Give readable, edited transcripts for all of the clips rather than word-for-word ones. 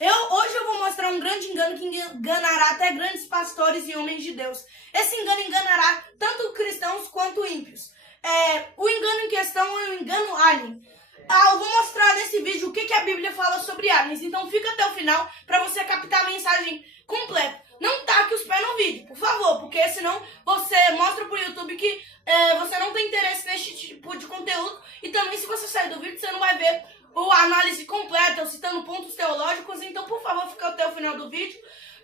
Hoje eu vou mostrar um grande engano que enganará até grandes pastores e homens de Deus. Esse engano enganará tanto cristãos quanto ímpios. O engano em questão é o engano alien. Eu vou mostrar nesse vídeo o que a Bíblia fala sobre aliens. Então fica até o final para você captar a mensagem completa. Não taque os pés no vídeo, por favor, porque senão você mostra pro YouTube que você não tem interesse nesse tipo de conteúdo. E também, se você sair do vídeo, você não vai ver a análise completa, eu citando pontos teológicos. Então, por favor, fica até o final do vídeo.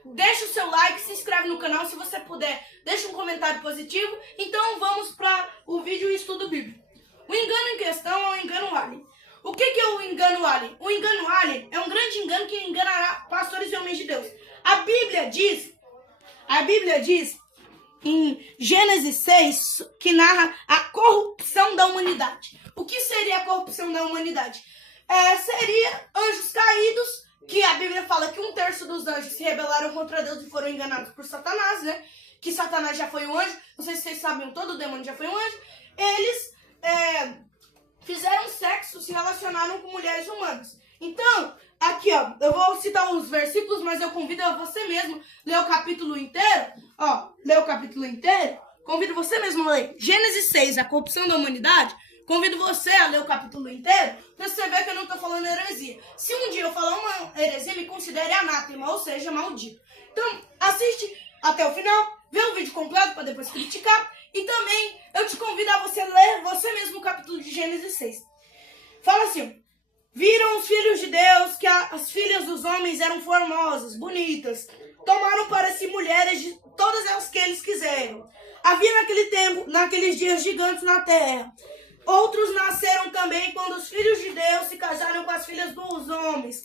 Deixa o seu like, se inscreve no canal, se você puder, deixa um comentário positivo. Então, vamos para o vídeo e estudo bíblico. O engano em questão é o engano alien. O que é o engano alien? O engano alien é um grande engano que enganará pastores e homens de Deus. A Bíblia diz em Gênesis 6 que narra a corrupção da humanidade. O que seria a corrupção da humanidade? Seria anjos caídos, que a Bíblia fala que 1/3 dos anjos se rebelaram contra Deus e foram enganados por Satanás, né? Que Satanás já foi um anjo, não sei se vocês sabiam, todo demônio já foi um anjo. Eles fizeram sexo, se relacionaram com mulheres humanas. Então, aqui ó, eu vou citar os versículos, mas eu convido você mesmo a ler o capítulo inteiro. Ler o capítulo inteiro. Convido você mesmo a ler Gênesis 6, a corrupção da humanidade. Convido você a ler o capítulo inteiro, pra você ver que eu não tô falando heresia. Se um dia eu falar uma heresia, me considere anátema, ou seja, maldito. Então, assiste até o final, vê o vídeo completo para depois criticar. E também, eu te convido a você ler você mesmo o capítulo de Gênesis 6. Fala assim: viram os filhos de Deus que as filhas dos homens eram formosas, bonitas. Tomaram para si mulheres de todas as que eles quiseram. Havia naquele tempo, naqueles dias, gigantes na terra. Outros nasceram também quando os filhos de Deus se casaram com as filhas dos homens,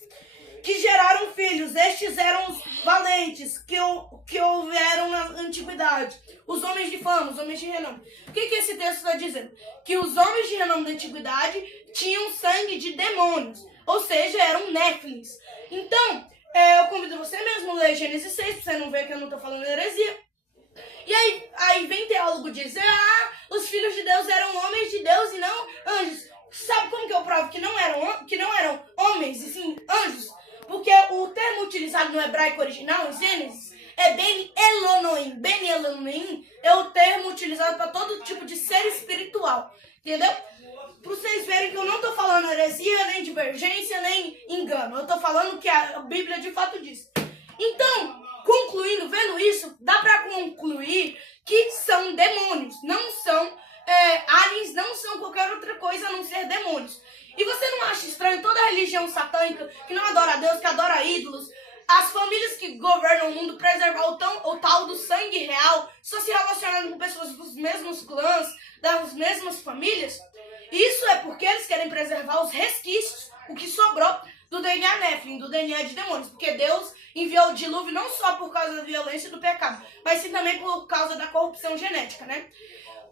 que geraram filhos. Estes eram os valentes que houveram na antiguidade, os homens de fama, os homens de renome. O que esse texto está dizendo? Que os homens de renome da antiguidade tinham sangue de demônios, ou seja, eram néfilins. Então, eu convido você mesmo a ler Gênesis 6, para você não ver que eu não estou falando heresia. E aí vem teólogo dizer, os filhos de Deus eram homens de Deus e não anjos. Sabe como que eu provo que não eram homens e sim anjos? Porque o termo utilizado no hebraico original, em Gênesis, é Ben Elonoim. Ben Elonoim é o termo utilizado para todo tipo de ser espiritual. Entendeu? Para vocês verem que eu não estou falando heresia, nem divergência, nem engano. Eu estou falando que a Bíblia de fato diz. Então, concluindo, vendo isso, dá para concluir que são demônios, não são aliens, não são qualquer outra coisa a não ser demônios. E você não acha estranho toda a religião satânica que não adora a Deus, que adora ídolos, as famílias que governam o mundo preservar o tal do sangue real, só se relacionando com pessoas dos mesmos clãs, das mesmas famílias? Isso é porque eles querem preservar os resquícios, o que sobrou do DNA Nephilim, do DNA de demônios, porque Deus enviou o dilúvio não só por causa da violência e do pecado, mas sim também por causa da corrupção genética, né?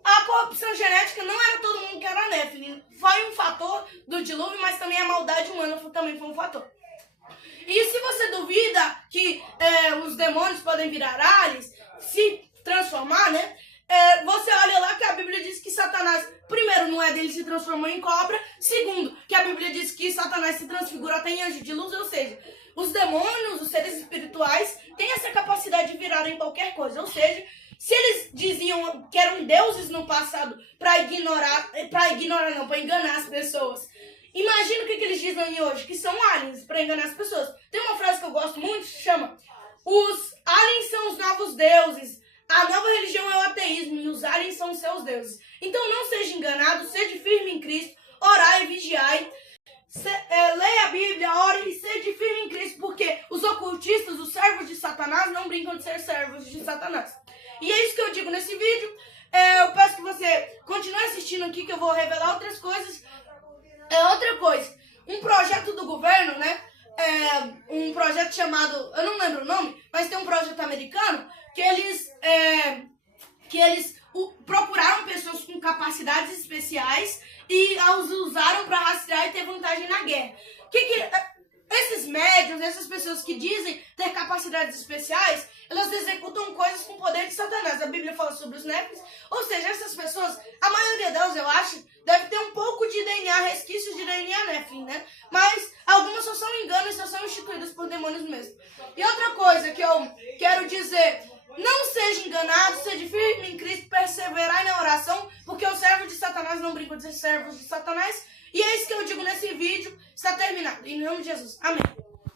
A corrupção genética não era todo mundo que era Nephilim, foi um fator do dilúvio, mas também a maldade humana também foi um fator. E se você duvida que os demônios podem virar aliens, se transformar, né? Você olha lá que a Bíblia diz que Satanás, primeiro, não é dele se transformou em cobra. Segundo, que a Bíblia diz que Satanás se transfigura até em anjo de luz. Ou seja, os demônios, os seres espirituais, têm essa capacidade de virar em qualquer coisa. Ou seja, se eles diziam que eram deuses no passado para enganar as pessoas, imagina o que eles dizem hoje, que são aliens para enganar as pessoas. Tem uma frase que eu gosto muito, chama: os aliens são os novos deuses. A nova religião é o ateísmo e os aliens são os seus deuses. Então não seja enganado, seja firme em Cristo, orai e vigiai. Leia a Bíblia, ore e seja firme em Cristo, porque os ocultistas, os servos de Satanás, não brincam de ser servos de Satanás. E é isso que eu digo nesse vídeo. Eu peço que você continue assistindo aqui, que eu vou revelar outras coisas. Outra coisa, um projeto do governo, né? Um projeto chamado, eu não lembro o nome, mas tem um projeto americano que eles procuraram pessoas com capacidades especiais e os usaram para rastrear e ter vantagem na guerra. Esses médios, essas pessoas pessoas que dizem ter capacidades especiais, elas executam coisas com o poder de Satanás. A Bíblia fala sobre os néfilis, ou seja, essas pessoas, a maioria delas, eu acho, deve ter um pouco de DNA, resquícios de DNA néfilim, né? Mas algumas só são enganos, só são instituídas por demônios mesmo. E outra coisa que eu quero dizer, não seja enganado, seja firme em Cristo, perseverai na oração, porque os servos de Satanás não brincam de ser servos de Satanás. E é isso que eu digo nesse vídeo, está terminado. Em nome de Jesus. Amém.